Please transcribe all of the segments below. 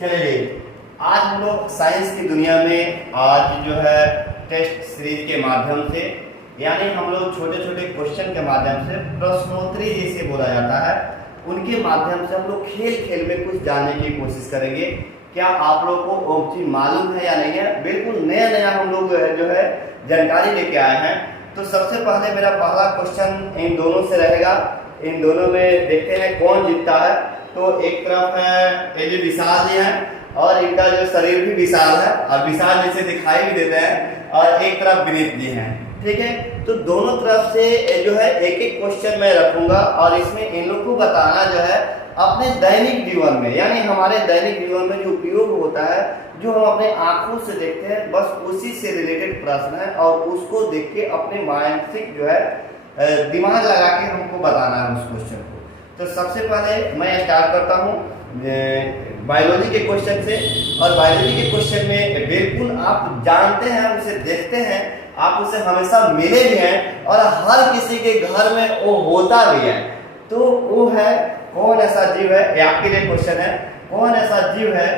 चलिए आज हम लोग साइंस की दुनिया में आज जो है टेस्ट सीरीज के माध्यम से यानी हम लोग छोटे छोटे क्वेश्चन के माध्यम से प्रश्नोत्तरी जिसे बोला जाता है उनके माध्यम से हम लोग खेल खेल में कुछ जानने की कोशिश करेंगे। क्या आप लोग को वो चीज मालूम है या नहीं है? बिल्कुल नया नया हम लोग जो है जानकारी लेके आए हैं। तो सबसे पहले मेरा पहला क्वेश्चन इन दोनों से रहेगा। इन दोनों में देखते हैं कौन जीतता है। तो एक तरफ है ये जो विशाल जी हैं और इनका जो शरीर भी विशाल है और विशाल जैसे दिखाई भी देते हैं, और एक तरफ विनीत जी हैं। ठीक है, तो दोनों तरफ से जो है एक एक क्वेश्चन मैं रखूंगा और इसमें इन लोग को बताना जो है अपने दैनिक जीवन में यानी हमारे दैनिक जीवन में जो उपयोग होता है, जो हम अपने आंखों से देखते हैं, बस उसी से रिलेटेड प्रश्न है और उसको देख के अपने मानसिक जो है दिमाग लगा के हमको बताना है उस क्वेश्चन को। तो सबसे पहले मैं स्टार्ट करता हूँ बायोलॉजी के क्वेश्चन से। और बायोलॉजी के क्वेश्चन में बिल्कुल आप जानते हैं, उसे देखते हैं, आप उसे हमेशा मिले भी हैं और हर किसी के घर में वो होता भी है। तो वो है कौन ऐसा जीव है, ये आपके लिए क्वेश्चन है, कौन ऐसा जीव है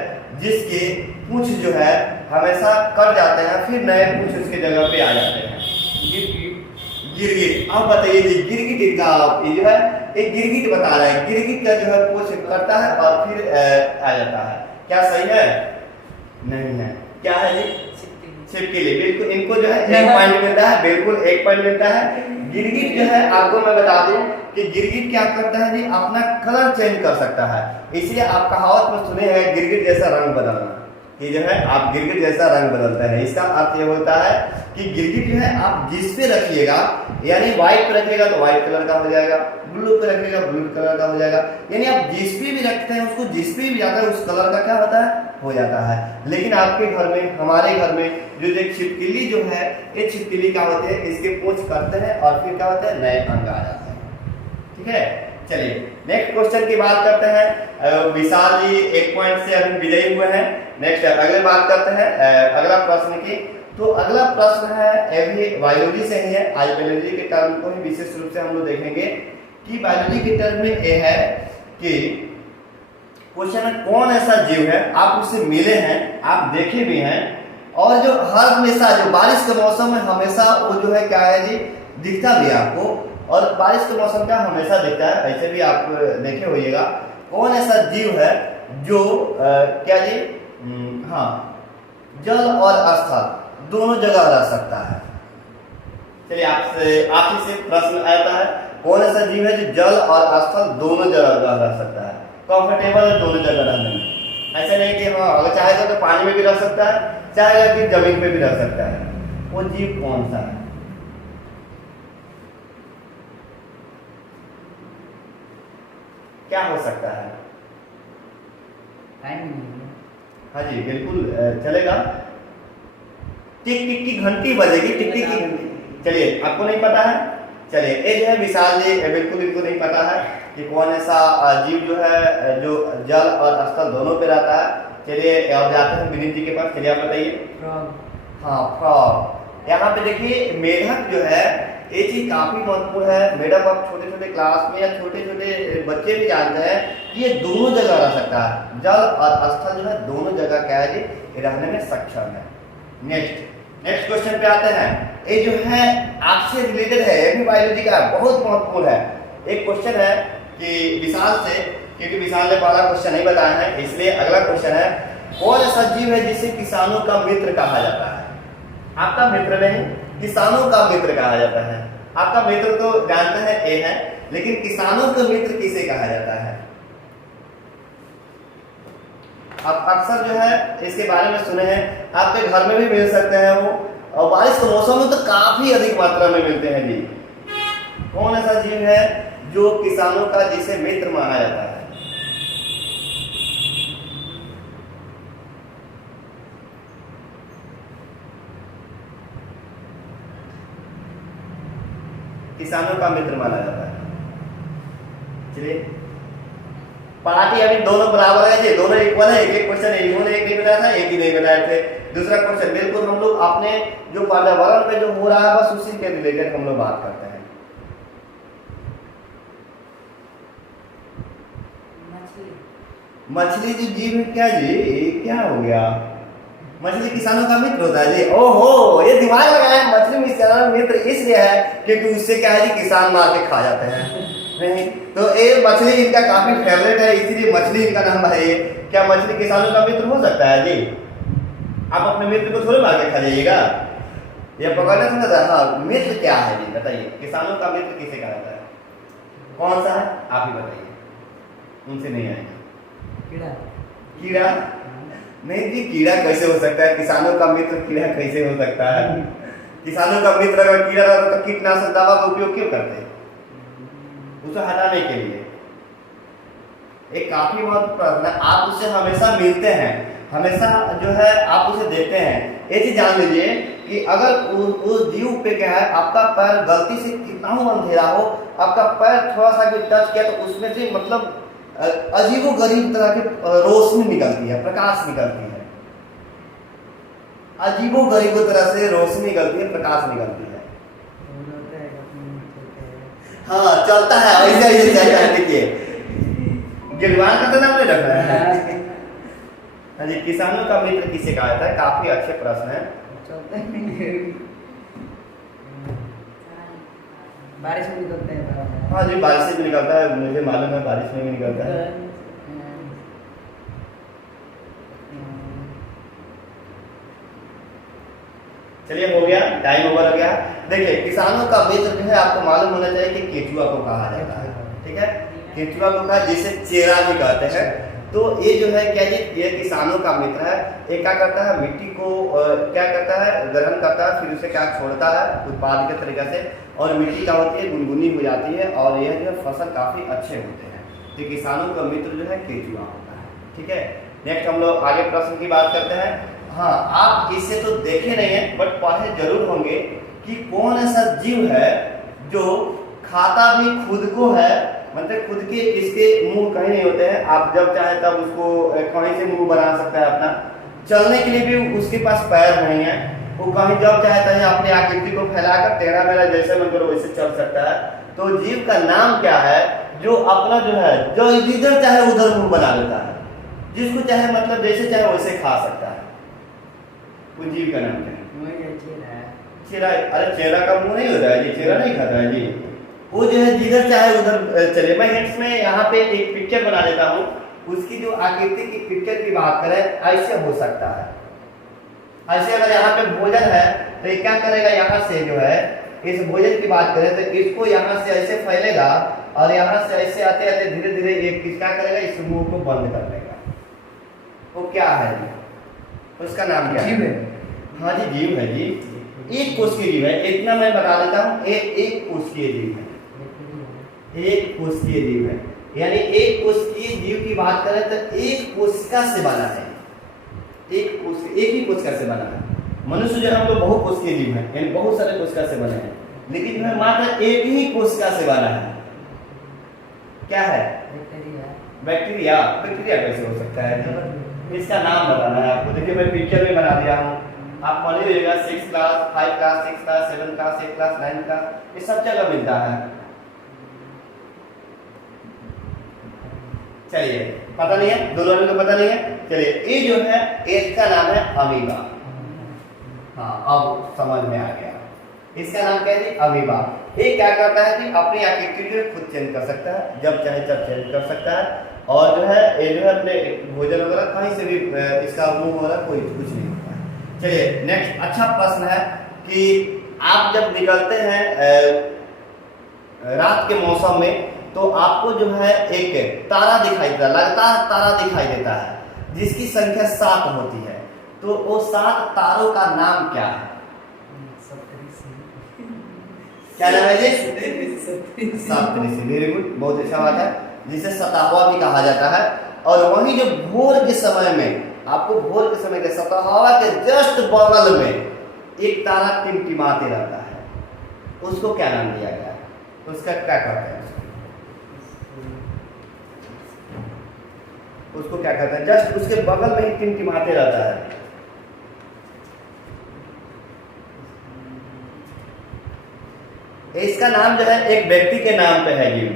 जिसके पूंछ जो है हमेशा कट जाते हैं फिर नए पूंछ उसके जगह पे आ जाते हैं? गिरगिट। अब बताइए जी, गिरगिट का ये जो है एक गिरगिट बता रहा है, गिरगिट का जो है पूंछ करता है और फिर आ जाता है। क्या सही है? नहीं है। क्या है जी? छिपकली। बिल्कुल इनको जो है एक पॉइंट मिलता है, बिल्कुल एक पॉइंट मिलता है। गिरगिट जो है आपको मैं बता दूं कि गिरगिट क्या करता है जी, अपना कलर चेंज कर सकता है। इसलिए आप कहावत में सुने हैं गिरगिट जैसा रंग बदलना, कि जो है आप गिरगिट जैसा रंग बदलते हैं। इसका अर्थ ये होता है कि गिरगिट जो है आप जिस पे रखिएगा यानी व्हाइट पे रखिएगा तो व्हाइट कलर का हो जाएगा, ब्लू पे रखिएगा ब्लू कलर का हो जाएगा। यानी आप जिस पे भी रखते हैं उसको जिस पे भी जाता है उस कलर का क्या होता है, हो जाता है। लेकिन आपके घर में, हमारे घर में जो छिपकली जो है, ये छिपकली क्या होते हैं, इसके पूंछ करते हैं और फिर क्या होता है, नए अंग आ जाते हैं। ठीक है, चलिए नेक्स्ट क्वेश्चन की बात करते हैं। विशाल जी एक पॉइंट से अभी विजयी हुए हैं। नेक्स्ट अगले बात करते हैं अगला प्रश्न की। तो अगला प्रश्न है ये भी बायोलॉजी से ही है। आज बायोलॉजी के टर्म को ही विशेष रूप से हम लोग देखेंगे कि बायोलॉजी के टर्म में ये है कि क्वेश्चन है कौन ऐसा जीव है, आप उससे मिले हैं, आप देखे भी हैं और जो हर हमेशा जो बारिश के मौसम में हमेशा वो जो है क्या है जी, दिखता भी आपको और बारिश के मौसम का हमेशा दिखता है, ऐसे भी आप देखे होइएगा। कौन ऐसा जीव है जो क्या जी, हाँ, जल और स्थल दोनों जगह रह सकता है? चलिए आप ही से प्रश्न आता है, कौन ऐसा जीव है जो जल और स्थल दोनों जगह रह सकता है, कंफर्टेबल है दोनों जगह रहने में? ऐसा नहीं कि हाँ अगर चाहेगा तो पानी में भी रह सकता है, चाहेगा कि जमीन पे भी रह सकता है। वो जीव कौन सा है? क्या हो सकता है? हाँ जी बिल्कुल चलेगा। टिक टिक की घंटी बजेगी, टिक टिक की घंटी। चलिए आपको नहीं पता है, चलिए ये जो है विशाल जी बिल्कुल इनको नहीं पता है कि कौन ऐसा जीव जो है जो जल और स्थल दोनों पे रहता है। चलिए अब जाते हैं विनीत जी के पास। चलिए आप बताइए। हाँ, फ्रॉग। यहाँ पे देखिए मेढक जो है ये चीज काफी महत्वपूर्ण है। मेढक आप छोटे छोटे क्लास में या छोटे छोटे बच्चे भी जानते हैं कि ये दोनों जगह रह सकता है, जल और स्थल जो है दोनों जगह क्या है जी, रहने में सक्षम है। नेक्स्ट क्वेश्चन पे आते हैं। ये जो है आपसे रिलेटेड है, ये भी बायोलॉजी का बहुत महत्वपूर्ण है। एक क्वेश्चन है कि विशाल से, क्योंकि विशाल ने पहला क्वेश्चन नहीं बताया है इसलिए अगला क्वेश्चन है, कौन ऐसा जीव है जिसे किसानों का मित्र कहा जाता है? आपका मित्र नहीं, किसानों का मित्र कहा जाता है। आपका मित्र तो जानते हैं ए है, लेकिन किसानों का मित्र किसे कहा जाता है? आप अक्सर जो है इसके बारे में सुने हैं, आपके घर में भी मिल सकते हैं वो, और बारिश के मौसम में तो काफी अधिक मात्रा में मिलते हैं जी। कौन ऐसा जीव है जो किसानों का जिसे मित्र माना जाता है? किसानों का मित्र माना जाता है। चलिए पार्टी अभी दोनों बराबर है जी, दोनों इक्वल है। एक क्वेश्चन इन्होंने एक नहीं बताया था, एक ही नहीं बताए थे। दूसरा क्वेश्चन बिल्कुल हम लोग अपने जो पर्यावरण में जो हो रहा है बस उसी के रिलेटेड हम लोग बात करते हैं। मछली जो जीव है क्या जी, क्या हो गया? मछली किसानों का मित्र होता है जी। ओहो, ये दिमाग लगाया, मछली किसानों का मित्र इसलिए है क्योंकि उससे क्या है जी, किसान मार के खा जाते हैं। नहीं तो ये मछली इनका काफी फेवरेट है, इसीलिए मछली इनका नाम है। ये क्या मछली किसानों का मित्र हो सकता है जी? आप अपने मित्र को थोड़े मार के खा जाइएगा, ये पकड़ना समझता है। हाँ, मित्र क्या है जी बताइए, किसानों का मित्र किसे कहा जाता है? कौन सा है आप ही बताइए, उनसे नहीं आएगा। कीड़ा। कीड़ा नहीं जी, कीड़ा कैसे हो सकता है? किसानों का मित्र कीड़ा कैसे हो सकता है? किसानों का मित्र अगर कीड़ा रहता तो कीटनाशक दवा का उपयोग क्यों करते? उसे हटाने के लिए। एक काफी महत्वपूर्ण प्रश्न है, आप उससे हमेशा मिलते हैं, हमेशा जो है आप उसे देखते हैं। ये चीज जान लीजिए कि अगर उस जीव पे क्या है, आपका पैर गलती से कितना हो अंधेरा हो, आपका पैर थोड़ा सा भी टच किया तो उसमें से मतलब अजीबो गरीब तरह की रोशनी निकलती है, प्रकाश निकलती है, अजीबो गरीबो तरह से रोशनी निकलती है, प्रकाश निकलती है। हाँ चलता है ऐसे ऐसे चलता देखिए, गिरवान का तो नाम नहीं रखना है। हाँ जी, किसानों का मित्र किसे कहा जाता है? काफी अच्छे प्रश्न है। बारिश में निकलते हैं। हाँ जी, बारिश से भी निकलता है, मुझे मालूम है, बारिश में भी निकलता है। चलिए हो गया, टाइम ओवर हो गया। देखिए किसानों का मित्र जो है आपको मालूम होना चाहिए कि केचुआ को कहा जाता है, ठीक है? केचुआ को कहा, जिसे चेरा भी कहते हैं। तो ये जो है क्या जी, ये किसानों का मित्र है। ये क्या करता है, मिट्टी को क्या करता है, ग्रहण करता है, फिर उसे क्या छोड़ता है उत्पाद के तरीके से, और मिट्टी क्या होती है, गुनगुनी हो जाती है, और यह जो है फसल काफी अच्छे होते हैं। तो किसानों का मित्र जो है केचुआ होता है, ठीक है? नेक्स्ट हम लोग आगे प्रश्न की बात करते हैं। हाँ, आप इसे तो देखे नहीं है बट पढ़े जरूर होंगे कि कौन ऐसा जीव है जो खाता भी खुद को है, मतलब खुद के इसके मुंह कहीं नहीं होते हैं, आप जब चाहे तब उसको कहीं से मुंह बना सकता है अपना, चलने के लिए भी उसके पास पैर नहीं है, वो कहीं जब चाहे तभी अपनी आकृति को फैलाकर टेढ़ा मेढ़ा जैसे मन करो वैसे चल सकता है। तो जीव का नाम क्या है जो अपना जो है, जो इधर चाहे उधर मुंह बना लेता है, जिसको चाहे मतलब जैसे चाहे वैसे खा सकता है, वो जीव का नाम क्या है? चेरा। अरे चेरा का मुंह नहीं होता है जी, चेरा नहीं खाता है जी, वो जो है जिधर चाहे उधर चले। मैं हिंट्स में यहाँ पे एक पिक्चर बना देता हूँ, उसकी जो आकृति की पिक्चर की बात करें, ऐसे हो सकता है। ऐसे अगर यहाँ पे भोजन है तो ये क्या करेगा, यहाँ से जो है इस भोजन की बात करें तो इसको यहाँ से ऐसे फैलेगा, और यहाँ से ऐसे आते आते धीरे धीरे एक क्या करेगा, इस मुंह को बंद कर देगा। वो क्या है जी, उसका नाम क्या है? हाँ जी, जीव है जी, एक कोशिकीय जीव है। इतना मैं बता देता हूँ, एक कोशिकीय जीव है, एक कोशिकीय जीव है। यानी एक कोशिकीय जीव की बात करें तो एक कोशिका से बना है, एक ही कोशिका से बना है। मनुष्य जो है हम लोग बहुत कोशिकीय जीव है, यानी बहुत सारे कोशिका से बने हैं, लेकिन जो है मात्र एक ही कोशिका से बना है। क्या है? बैक्टीरिया। बैक्टीरिया कैसे हो सकता है? इसका नाम बताना है आपको। देखिए मैं पिक्चर में बना दिया हूँ, आप पढ़े होइएगा 6 class, 5 class, 6 class, 7 class, 8 class, 9 class, ये सब जगह मिलता है। चलिए, पता नहीं है, दो लोगों को पता नहीं है। चलिए, ये जो है इसका नाम है अमीबा। हाँ, अब समझ में आ गया, इसका नाम क्या है? अमीबा। ये क्या करता है कि अपनी आकृति जो खुद चेंज कर सकता है, जब चाहे तब चेंज कर सकता है, और जो है ये जो है अपने भोजन वगैरह कहीं से भी इसका मुंह वगैरह कोई कुछ नहीं होता है। चलिए नेक्स्ट अच्छा प्रश्न है कि आप जब निकलते हैं रात के मौसम में तो आपको जो है एक तारा दिखाई देता है, लगातार तारा दिखाई देता है, जिसकी संख्या 7 होती है। तो वो 7 तारों का नाम क्या है? क्या नाम है जी? सप्तऋषि। वेरी गुड, बहुत अच्छा बात है, जिसे सताहवा भी कहा जाता है। और वहीं जो भोर के समय में, आपको भोर के समय के सताहवा के जस्ट बगल में एक तारा टिमटिमाते रहता है, उसको क्या नाम दिया गया है? उसका क्या कहते हैं? उसको क्या कहते हैं? जस्ट उसके बगल में ही टिमटिमाते रहता है। इसका नाम जो है एक व्यक्ति के नाम पे है। ये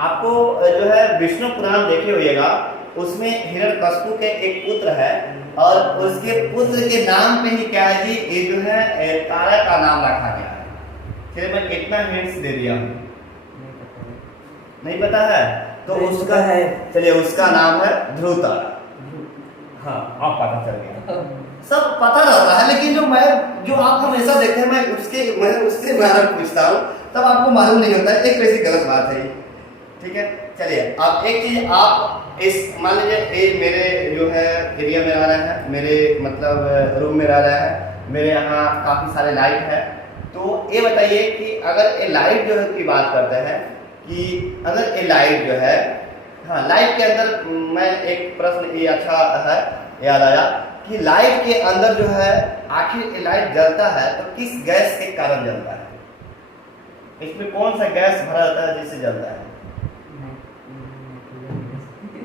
आपको जो है विष्णु पुराण देखे होइएगा उसमें हिरण्यकशिपु के एक पुत्र है और उसके पुत्र के नाम पे ही क्या है जी, ये जो है तारा का नाम रखा गया है। चलिए मैं इतना हिंट्स दे दिया हूँ, नहीं पता है तो नहीं उसका पता है। चलिए उसका नाम है ध्रुव तारा। हाँ आप पता चल गया, सब पता रहता है, लेकिन जो आप हमेशा देखते हैं मैं उससे बार पूछता हूँ तब आपको मालूम नहीं होता है, एक वैसी गलत बात है। ठीक है चलिए, अब एक चीज आप इस मान लीजिए ये मेरे जो है एरिया में आ रहा है, मेरे मतलब रूम में आ रहा है, मेरे यहाँ काफ़ी सारे लाइट है। तो ये बताइए कि अगर ये लाइट जो है की बात करते हैं कि अगर ये लाइट जो है, हाँ लाइट के अंदर मैं एक प्रश्न ये अच्छा है याद आया कि लाइट के अंदर जो है आखिर ये लाइट जलता है तो किस गैस के कारण जलता है? इसमें कौन सा गैस भरा रहता है जिससे जलता है?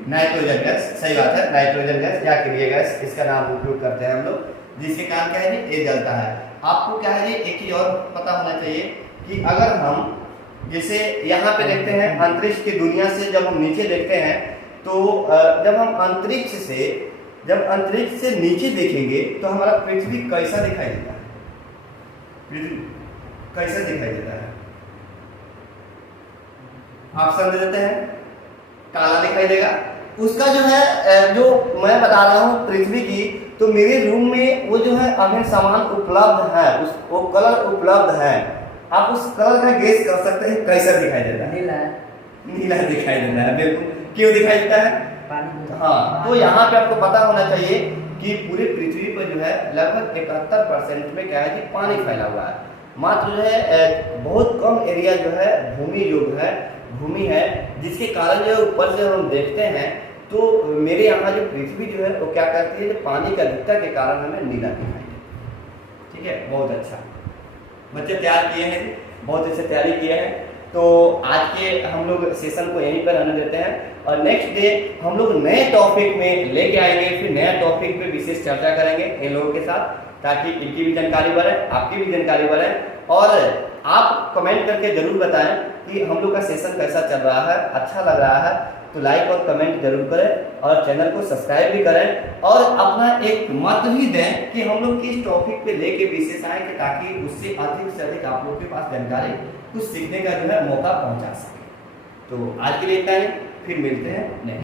नाइट्रोजन गैस, सही बात है, नाइट्रोजन गैस या क्रिय गैस इसका नाम उपयोग करते हैं हम लोग, जिसके कारण क्या है जी ये जलता है। आपको क्या है जी एक चीज और पता होना चाहिए कि अगर हम जैसे यहाँ पे देखते हैं अंतरिक्ष की दुनिया से जब हम नीचे देखते हैं तो जब हम अंतरिक्ष से नीचे देखेंगे तो हमारा पृथ्वी कैसा दिखाई देता है? पृथ्वी कैसा दिखाई देता है? ऑप्शन दे देते हैं, काला दिखाई देगा। उसका जो है जो मैं बता रहा हूँ पृथ्वी की, तो मेरे रूम में वो जो है अभी सामान उपलब्ध है, वो कलर उपलब्ध है, आप उस कलर का गेस कर सकते हैं कैसा दिखाई देता है? नीला दिखाई देता है। बिल्कुल, क्यों दिखाई देता है? हाँ, तो यहाँ पे आपको पता होना चाहिए कि पूरे पृथ्वी पर जो है लगभग 71% में क्या है कि पानी फैला हुआ है। मात्र जो है बहुत कम एरिया जो है भूमि है, जिसके कारण जो ऊपर से हम देखते हैं तो मेरे यहाँ जो पृथ्वी जो है वो क्या करती है, पानी की अधिकता के कारण हमें नीला दिखाई देता है। ठीक है, बहुत अच्छा बच्चे तैयार किए हैं, बहुत अच्छे तैयारी किए हैं। तो आज के हम लोग सेशन को यहीं पर रहने देते हैं और नेक्स्ट डे हम लोग नए टॉपिक में लेके आएंगे, फिर नया टॉपिक पे विशेष चर्चा करेंगे इन लोगों के साथ, ताकि इनकी भी जानकारी बढ़े, आपकी भी जानकारी बढ़े। और आप कमेंट करके जरूर बताएं कि हम लोग का सेशन कैसा चल रहा है, अच्छा लग रहा है तो लाइक और कमेंट जरूर करें और चैनल को सब्सक्राइब भी करें और अपना एक मत भी दें कि हम लोग किस टॉपिक पे लेके विशेष आए, कि ताकि उससे अधिक से अधिक आप लोग के पास जानकारी कुछ सीखने का जो है मौका पहुंचा सके। तो आज के लिए इतना ही, फिर मिलते हैं नेक्स्ट।